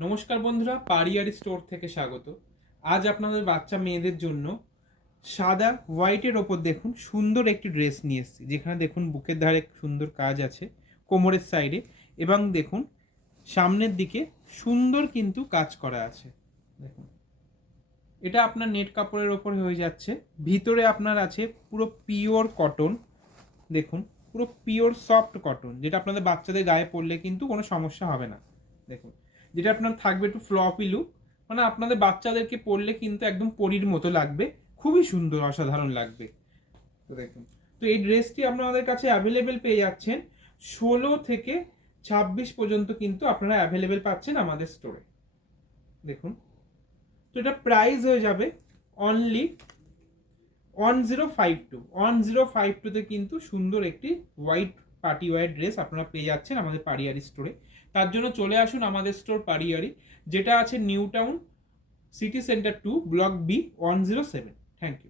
নমস্কার বন্ধুরা, পারিয়ারি স্টোর থেকে স্বাগত। আজ আপনাদের বাচ্চা মেয়েদের জন্য সাদা হোয়াইটের ওপর দেখুন সুন্দর একটি ড্রেস নিয়ে এসেছি, যেখানে দেখুন বুকের ধারে সুন্দর কাজ আছে, কোমরের সাইডে, এবং দেখুন সামনের দিকে সুন্দর কিন্তু কাজ করা আছে। দেখুন, এটা আপনার নেট কাপড়ের ওপরে হয়ে যাচ্ছে। ভিতরে আপনার আছে পুরো পিওর কটন। দেখুন, পুরো পিওর সফট কটন, যেটা আপনাদের বাচ্চাদের গায়ে পরলে কিন্তু কোনো সমস্যা হবে না। দেখুন, যেটা আপনার থাকবে একটু ফ্লপি লুক, মানে আপনাদের বাচ্চাদেরকে পরলে কিন্তু একদম পরীর মতো লাগবে, খুবই সুন্দর, অসাধারণ লাগবে। তো দেখুন, তো এই ড্রেসটি আপনাদের কাছে অ্যাভেলেবেল পেয়ে যাচ্ছেন 16 থেকে 26 পর্যন্ত, কিন্তু আপনারা অ্যাভেলেবেল পাচ্ছেন আমাদের স্টোরে। দেখুন, তো এটা প্রাইস হয়ে যাবে অনলি 1052 কিন্তু সুন্দর একটি হোয়াইট পার্টি ওয়্যার ড্রেস আপনারা পেয়ে যাচ্ছেন আমাদের পারিয়ারি স্টোরে। তার জন্য চলে আসুন আমাদের স্টোর পারিয়ারি, যেটা আছে New Town, City Centre 2, block B 107। Thank you.